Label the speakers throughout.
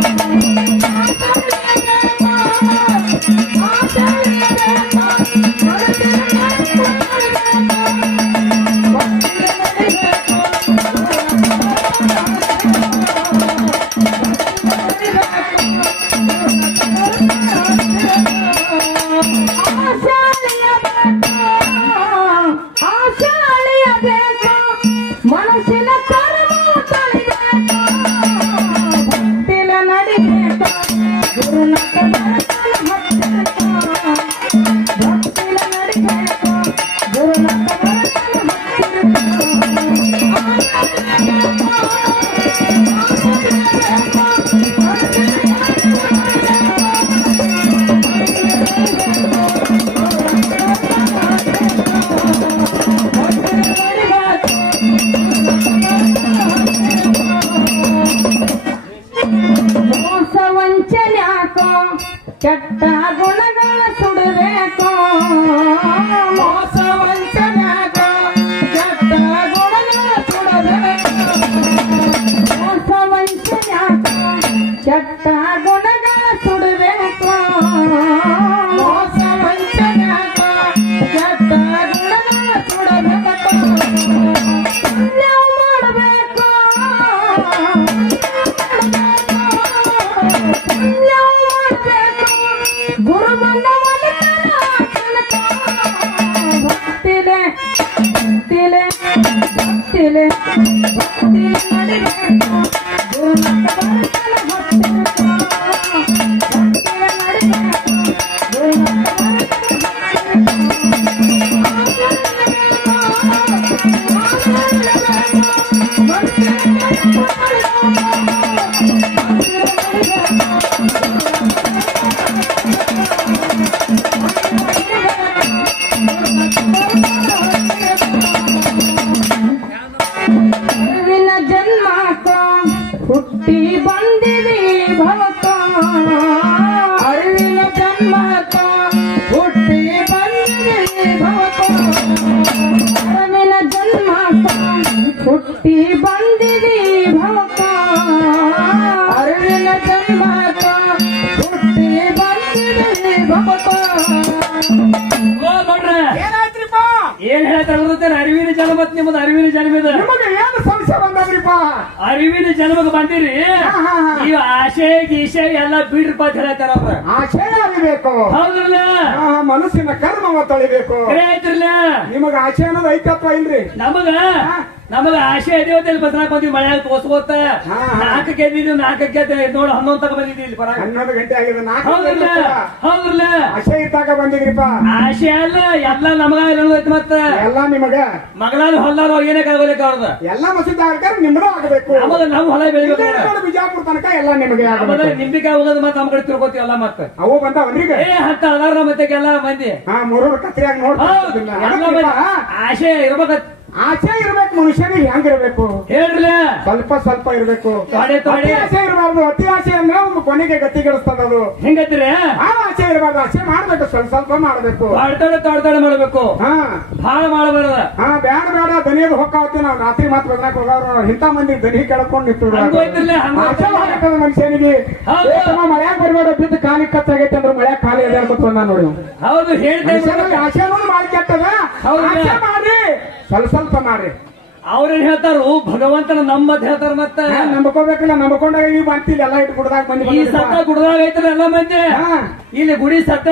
Speaker 1: Thank
Speaker 2: you.
Speaker 1: ಏನ್ ಹೇಳ್ತಾರೆ ಬರುತ್ತೆ ಅರಿವಿನ ಜನ್ಮ ನಿಮ್ಮ ನಿಮ್ಮದು ಅರಿವಿನ ಜನ್ಮ ಇದೆ.
Speaker 2: ನಿಮಗೆ ಏನು ಸಂಶಯ ಬಂದದ್ರಿಪ್ಪ?
Speaker 1: ಅರಿವಿನ ಜನ್ಮಕ್ಕೆ ಬಂದಿರಿ. ಈ ಆಶೆ ಗೀಶೆ ಎಲ್ಲ ಬಿಡ್ರಪ್ಪ ಅಂತ ಹೇಳ್ತಾರ ಅವ್ರ.
Speaker 2: ಆಶೆ ಅರಿಬೇಕು.
Speaker 1: ಹೌದ್ರಲ್ಲ?
Speaker 2: ಆ, ಮನಸ್ಸಿನ ಕರ್ಮವ ತೊಳಿಬೇಕು. ನಿಮಗ ಆಶೆ ಅನ್ನೋದು ಐತಪ್ಪ ಇಲ್ರಿ.
Speaker 1: ನಮಗ? ನಮಗ ಆಶೆ ಇದೆ ಬಸರಾಕ್ ಬಂದ್ವಿ
Speaker 2: ಹಾ, ಹಾ.
Speaker 1: ನಾಲ್ಕು ಗೆದ್ದಿದ್ವಿ ನಾಲ್ಕು ಗೆದ್ದ ನೋಡು ಹನ್ನೊಂದು ತಗ ಬಂದಿದ್ವಿ ಇಲ್ಲಿ ಬರ
Speaker 2: ಹನ್ನೊಂದು ಗಂಟೆ ಆಗಿದೆ
Speaker 1: ಹೌದ್ರಲ್ಲ ಹೌದ್ರಲ್ಲ.
Speaker 2: ಆಶೆ ಇದ್ದಾಗ ಬಂದಿದ್ರಿಪ್ಪ.
Speaker 1: ಆಶೆ ಅಲ್ಲ ಎಲ್ಲ ನಮಗ ಅನ್ನೋದೈತಿ ಮತ್ತ.
Speaker 2: ಎಲ್ಲ ನಿಮಗ.
Speaker 1: ಮಗಳಾದ ಹೊಲ್ದಾಗ ಏನೇ ಕಲಬೇಕು ಅವ್ರದ
Speaker 2: ಎಲ್ಲ ಮಸೂದ ಆಗ್ತಾರೆ ನಿಮ್ದು ಆಗಬೇಕು.
Speaker 1: ನಮಗ ನಮ್ ಹೊಲ ಬೆಳಿಬೇಕು
Speaker 2: ಬಿಜಾಪುರ ತನಕ ಎಲ್ಲ ನಿಮಗೆ
Speaker 1: ಆಮೇಲೆ ನಿಂಬಿಕಾಯಿ ಹೋಗೋದು ಮತ್ತೆ ನಮ್ಮ ಕಡೆ ತಿರ್ಕೋತೀವಲ್ಲ ಮತ್ತೆ.
Speaker 2: ಅವು ಬಂದವನ್ರೀಗ
Speaker 1: ಏ ಹತ್ತ ಅದಾರ ಮತ್ತೆ ಎಲ್ಲ ಮಂದಿ.
Speaker 2: ಹಾ ಮೂರೂರು ಕತ್ರಿಯಾಗಿ
Speaker 1: ಎಲ್ಲ
Speaker 2: ನೋಡ್ತಾ
Speaker 1: ಆಶೆ ಇರ್ಬೇಕ
Speaker 2: ಆಸೆ ಇರ್ಬೇಕು ಮನುಷ್ಯನಿಗೆ ಹೆಂಗಿರ್ಬೇಕು
Speaker 1: ಹೇಳ್ರಿ
Speaker 2: ಸ್ವಲ್ಪ ಸ್ವಲ್ಪ ಇರ್ಬೇಕು.
Speaker 1: ತೊಡೆ
Speaker 2: ಆಸೆ ಇರಬಾರ್ದು ಅತಿ ಆಸೆ ಅಂದ್ರೆ ಒಂದು ಕೊನೆಗೆ ಗತಿಗಿಡಿಸ್ತದ ಅದು.
Speaker 1: ಹೆಂಗತ್ತೀರ
Speaker 2: ಆ ಆಸೆ ಇರಬಾರ್ದು ಆಸೆ ಮಾಡ್ಬೇಕು ಸ್ವಲ್ಪ ಸ್ವಲ್ಪ ಮಾಡ್ಬೇಕು.
Speaker 1: ತೊಡ್ತಾಳೆ ತಾಡ್ತಾಳೆ ಮಾಡ್ಬೇಕು.
Speaker 2: ಹಾ.
Speaker 1: ಭಾಳ ಮಾಡಬಾರ್ದ.
Speaker 2: ಹಾ ಬ್ಯಾಡ ಬೇಡ ದನಿಯದು ಹೊಕ್ಕಾವತಿ ನಾವು ರಾತ್ರಿ ಮಾತು ಬದಲಾಕ್ ಹೋಗವ್ರು ಇಂಥ ಮಂದಿ ದನಿ ಕೆಳಕೊಂಡು ನಿಂತು. ಮನುಷ್ಯನಿಗೆ. ಮಳೆಯಾಗ ಬರ್ಬೇಡ ಬಿದ್ದು ಕಾಲಿ ಕತ್ತಾಗೈತೆ ಅಂದ್ರೆ ಮಳೆ ಖಾಲಿ ಅದೇ ಅನ್ಕೊತ ನೋಡಿ.
Speaker 1: ಹೌದು
Speaker 2: ಮನುಷ್ಯನಿಗೆ ಆಸೆ ಅನ್ನೋದು ಮಾಡಿ ಕೆಟ್ಟದ.
Speaker 1: ಹೌದು.
Speaker 2: ಮಾಡ್ರಿ. ಸ್ವಲ್ಪ ಸ್ವಲ್ಪ ಮಾಡ್ರಿ
Speaker 1: ಅವ್ರೇನ್ ಹೇಳ್ತಾರು? ಭಗವಂತನ ನಮ್ಮದ್ ಹೇಳ್ತಾರ ಮತ್ತ.
Speaker 2: ನಂಬಕೋಬೇಕಲ್ಲ ನಂಬ್ಕೊಂಡಾಗ ನೀವು ಬಂತಿಲ್ಲ ಎಲ್ಲ ಇಟ್ಟು ಗುಡ್ದಾಗ ಬಂದಿ
Speaker 1: ಈ ಸತ್ತ ಗುಡ್ದಾಗ ಐತ್ರ ಎಲ್ಲ ಮಂದಿ?
Speaker 2: ಹಾ.
Speaker 1: ಇಲ್ಲಿ ಗುಡಿ ಸತ್ತ?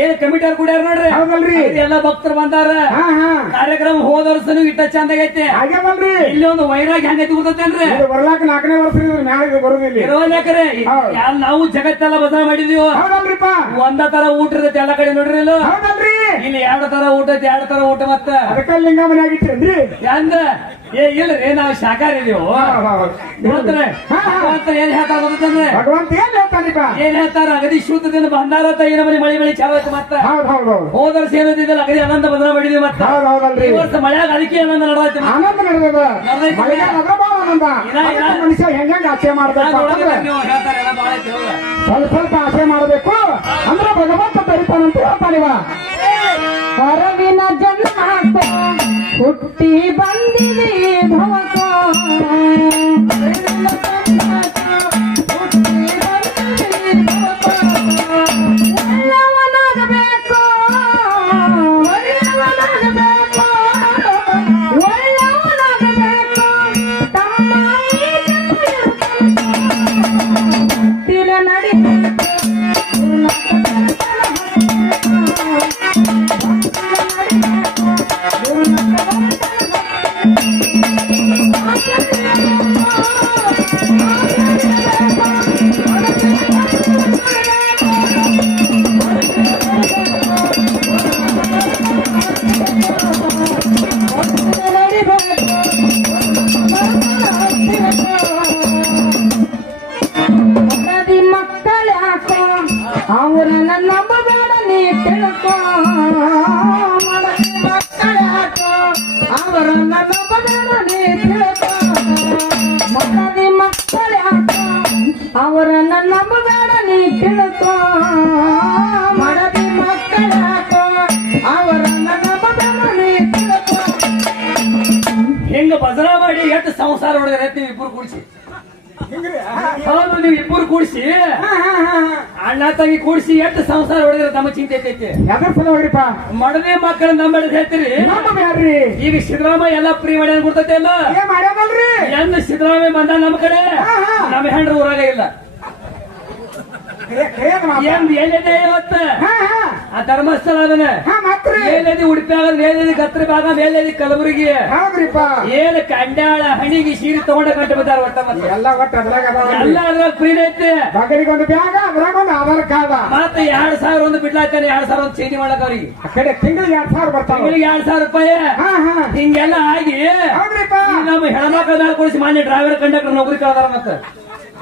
Speaker 1: ಏನ್ ಕಮಿಟಿ ಅವ್ರ ಗುಡಿಯಾರ ನೋಡ್ರಿ?
Speaker 2: ಹೌದಲ್ರಿ?
Speaker 1: ಎಲ್ಲ ಭಕ್ತರು ಬಂದಾರ.
Speaker 2: ಹಾ ಹಾ.
Speaker 1: ಕಾರ್ಯಕ್ರಮ ಹೋದ ವರ್ಷನು ಇಟ್ಟ ಚಂದ
Speaker 2: ಹಾಗೆ ಬಲ್ರಿ
Speaker 1: ಇಲ್ಲಿ ಒಂದು ವೈರಾಗ್ಯ ಹೆಂಗೈತಿ ಗೊತ್ತೇನ್ರಿ
Speaker 2: ಇದು ಬರ್ಲಾಕ ನಾಲ್ಕನೇ ವರ್ಷ ಬರುದಿಲ್ಲ
Speaker 1: ಇರೋಲ್ಯಾಕರೆ. ನಾವು ಜಗತ್ತೆಲ್ಲ ಬದಲ ಮಾಡಿದೀವಿ? ಒಂದ ತರ ಊಟ ಇರ್ತೈತಿ ಎಲ್ಲ ಕಡೆ ನೋಡ್ರಿ ಇಲ್ಲ?
Speaker 2: ಹೌದಲ್ರಿ.
Speaker 1: ಇಲ್ಲಿ ಎರಡು ತರ ಊಟ ಐತಿ ಎರಡು ತರ ಊಟ ಮತ್ತ?
Speaker 2: ಅದಕ್ಕ ಲಿಂಗ ಮನೆ ಆಗಿತ್ತೇನ್ರಿ
Speaker 1: ಅಂದ್ರ ಏ ಇಲ್ರಿ ನಾವು ಶಾಖಾರಿ ಇದೀವು ನೋಡ್ತಾರೆ ಏನ್ ಹೇಳ್ತಾರ ಗೊತ್ತಂದ್ರೆ
Speaker 2: ಭಗವಂತ ಏನ್ ಹೇಳ್ತಾನಿಪ್ಪ
Speaker 1: ಏನ್ ಹೇಳ್ತಾರ ಅಗದಿ ಶುದ್ಧ ದಿನ ಬಂದಾರ ಅಂತ ಏನ ಮನೆ ಮಳಿ ಮಳಿ ಚಾಲು ಮತ್ತೆ ಮತ್ತ.
Speaker 2: ಹೌದ್
Speaker 1: ವರ್ಷ ಏನಂತಿದ್ದಲ್ಲ ಅಗದಿ ಆನಂದ ಬದಲ ಮಾಡಿದ್ವಿ ಮತ್ತ. ಈ ವರ್ಷ ಮಳೆಯಾಗ ಅದಕ್ಕೆ ನಡೆದೈತಿ.
Speaker 2: ಆನಂದ
Speaker 1: ಇದ- ಇದ-
Speaker 2: ಮನುಷ್ಯ ಹೆಂಗ ಆಚೆ ಮಾಡ್ಬೇಕು
Speaker 3: ಸ್ವಲ್ಪ ಸ್ವಲ್ಪ ಆಸೆ ಮಾಡಬೇಕು. ಅಂದ್ರೆ ಭಗವಂತ ಬರಿತಾನಂತ ಹೇಳ್ತಾನಿವ
Speaker 2: ಅರವಿನ ಜನ್ಮಕ್ಕ ಹುಟ್ಟಿ ಬಂದಿದೆ ಭವಕ ಅವರನ್ನ ನಂಬಬೇಡ ನೀ ತಿಳ್ಕೊ ಮಡದಿ ಮಕ್ಕಳ ಅವರನ್ನ ನಂಬಬೇಡ ನೀ ತಿಳ್ಕೊ ಮಡದಿ ಮಕ್ಕಳ ಅವರನ್ನ ನಂಬಬೇಡ ನೀ ತಿಳ್ಕೊ
Speaker 1: ಹಿಂಗ ಭಜನ ಮಾಡಿ ಎಷ್ಟು ಸಂಸಾರ ಹೊಡೆದ್ರೆ ನೀವು ಇಬ್ಬರು ಕೂಡಿಸಿ
Speaker 3: ಹಿಂಗ್ರಿ
Speaker 1: ಹೌದು ನೀವು ಇಬ್ಬರು ಕೂಡಿಸಿ ಅಣ್ಣ ತಂಗಿ ಕೂಡಿಸಿ ಎಷ್ಟು ಸಂಸಾರ ಹೊಡೆದ್ರೆ ತಮ್ಮ ಚಿಂತೆ ಐತೈತಿ.
Speaker 3: ಎದ್ರ ಫಲ ಹೊಡಿಪ
Speaker 1: ಮಡದೆ ನಮ್ಮ ಹೇಳ್ತೀರಿ?
Speaker 3: ನಮ್ಮ
Speaker 1: ಈಗ ಸಿದ್ದರಾಮಯ್ಯ ಎಲ್ಲ ಪ್ರೀ ಮಾಡ್ಯಾನ್ ಕೊಡ್ತೈತೆ ಅಲ್ಲ?
Speaker 3: ಏನ್
Speaker 1: ಸಿದ್ದರಾಮಯ್ಯ ಬಂದ ನಮ್ಮ ಕಡೆ? ನಮ್ಮ ಹೆಂಡ್ರ ಊರಾಗ ಇಲ್ಲ. ಏನ್ ಇವತ್ತ? ಆ ಧರ್ಮಸ್ಥಳ ಅದನ್ನ. ಮೇಲೇದಿ ಉಡುಪಿ ಆಗದ ಮೇಲೇದಿ ಕತ್ರ ಭಾಗ ಮೇಲೇದಿ ಕಲಬುರಗಿ. ಏನ್ ಕಂಡಾಳ ಹಣಿಗೆ ಸೀರೆ ತಗೊಂಡ ಕಂಡು ಬಂದಾರ ಒಟ್ಟ ಮತ್ತೆ
Speaker 3: ಎಲ್ಲ ಒಟ್ಟು ಅದ್ರಾಗ ಅದಾವಲ್ರಿ
Speaker 1: ಎಲ್ಲ ಅದ್ರಾಗ ಫ್ರೀ ಐತಿ.
Speaker 3: ಒಂದು ಬ್ಯಾಗ ಅದ್ರಾಗ ಒಂದು ಆಧಾರ್ ಕಾರ್ಡ್.
Speaker 1: ಮತ್ತೆ ಎರಡ್ ಸಾವಿರ ಒಂದು ಬಿಡ್ಲಾತಾನೆ ಎರಡ್ ಸಾವಿರ ಒಂದು ಚೇಂಜ್ ಮಾಡಕ್ ಅವ್ರಿಗೆ.
Speaker 3: ಆ ಕಡೆ ತಿಂಗಳಿಗೆ ಎರಡ್ ಸಾವಿರ ಬರ್ತಾವ.
Speaker 1: ತಿಂಗಳಿಗೆ ಎರಡ್ ಸಾವಿರ ರೂಪಾಯಿ.
Speaker 3: ಹಾ ಹಾ.
Speaker 1: ಹಿಂಗೆಲ್ಲ ಆಗಿ ನಮ್ಮ ಹೆಣ್ಮಕ್ಳ ಮೇಲೆ ಕೊಡಿಸಿ ಮಾನ್ಯ ಡ್ರೈವರ್ ಕಂಡಕ್ಟರ್ ನೌಕರಿ ಕಳ್ದಾರ ಮತ್ತೆ.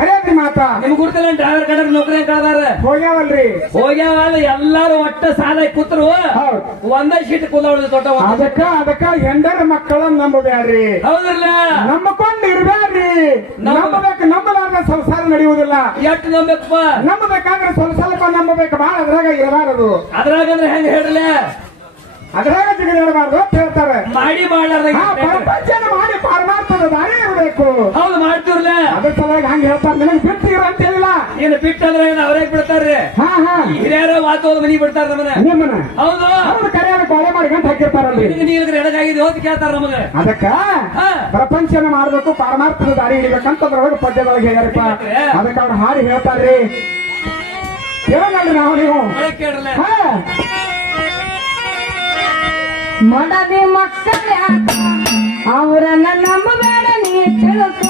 Speaker 3: ಕರೆಯದ್ರಿ ಮಾತಾ?
Speaker 1: ನಿಮ್ಗೆ ಗುರ್ತಲ್ಲ ಡ್ರೈವರ್ ಕಡೆ ನೌಕರಿ ಕಾದಾರ
Speaker 3: ಹೋಗ್ಯಾವಲ್ರಿ?
Speaker 1: ಹೋಗ್ಯಾವಲ್ಲ ಎಲ್ಲಾರು ಒಟ್ಟ ಸಾಲ ಕೂತ್ರು. ಒಂದೇ ಶೀಟ್ ಕೂದವಳು ದೊಡ್ಡ
Speaker 3: ಅದಕ್ಕ ಅದಕ್ಕ ಹೆಂಡರ ಮಕ್ಕಳ ನಂಬಬ್ಯಾಡ್ರಿ
Speaker 1: ಹೌದ್ರಲ್ಲ?
Speaker 3: ನಂಬಕೊಂಡು ಇರ್ಬ್ಯಾಡ್ರಿ
Speaker 1: ನಂಬ-
Speaker 3: ನಂಬಬೇಕು ನಂಬಲಾರ್ದ ಸಂಸಾರ ನಡೆಯುವುದಿಲ್ಲ.
Speaker 1: ಎಷ್ಟು ನಂಬಬೇಕು
Speaker 3: ನಂಬಬೇಕಾದ್ರೆ ಸ್ವಲ್ಪ ಸ್ವಲ್ಪ ನಂಬಬೇಕು ಬಾಳ ಅದ್ರಾಗ ಇರಬಾರದು.
Speaker 1: ಅದ್ರಾಗಂದ್ರೆ ಹೆಂಗ ಹೇಳ್ರಲ್ಲ
Speaker 3: ಅದ್ರಾಗ ಜಿಗಿದಾಡಬಾರ್ದು ಅಂತ ಹೇಳ್ತಾರೆ.
Speaker 1: ಮಾಡಿ
Speaker 3: ಮಾಡಿ ಪಾರಮಾರ್ಥದ ದಾರಿ ಇರಬೇಕು
Speaker 1: ಹೌದು ಮಾಡ್ತಿರ್ಲ
Speaker 3: ಅದ್ರ ಸಲುವಾಗಿ ಹಂಗ ಹೇಳ್ತಾರೆ? ನಿನಗೆ ಬಿಡ್ತೀರ ಅಂತ ಹೇಳಿಲ್ಲ.
Speaker 1: ನೀನು ಬಿಟ್ಟಂದ್ರೆ ಏನ್ ಅವ್ರೇ ಬಿಡ್ತಾರ್ರಿ?
Speaker 3: ಹಾ ಹಾ.
Speaker 1: ಹಿರಿಯರೋ ವಾತೋದ ಮನಿ ಬಿಡ್ತಾರ ನಮ್ಮನ್ನ.
Speaker 3: ನಿಮ್ಮನ
Speaker 1: ಹೌದು.
Speaker 3: ಅವ್ರ ಕರೆಯನ್ನ ಕೊಲೆ ಮಾಡಿ ಗಂಟ
Speaker 1: ಹಾಕಿರ್ತಾರಲ್ಲಿ ನೀರಿಗೆ ಎಡಗಾಗಿದೆ ಹೋದ್ ಕೇಳ್ತಾರ ನಮಗೆ.
Speaker 3: ಅದಕ್ಕ. ಪ್ರಪಂಚನ ಮಾಡಬೇಕು ಪಾರಮಾರ್ಥದ ದಾರಿ ಹಿಡಿಬೇಕಂತ ಅದ್ರೊಳಗೆ ಪದ್ಯದೊಳಗೆ ಹೇಳ್ಯಾರಪ್ಪ. ಅದಕ್ಕ ಅವ್ರು ಹಾಡಿ ಹೇಳ್ತಾರ್ರಿ. ಕೇಳಲ್ಲ ನಾವು ನೀವು. ಹಾ.
Speaker 2: ಮಡದಿ ಮಕ್ಕಳ ಅವರನ್ನ ನಂಬಬೇಡ ನೀ ತಿಳ್ಕೊ.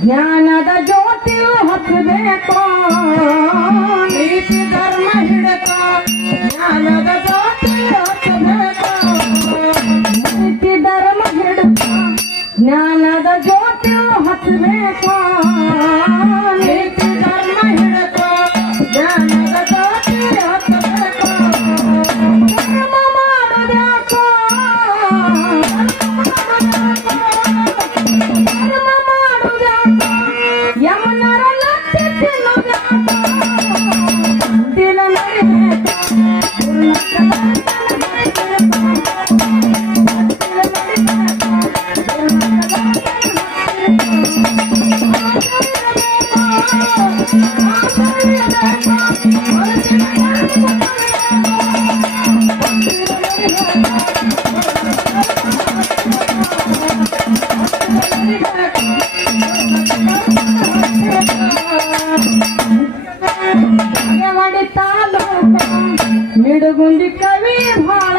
Speaker 2: ಜ್ಞಾನದ ಜ್ಯೋತಿಯು ಹಚ್ಚಬೇಕು నిడుగుంది కవి భాళ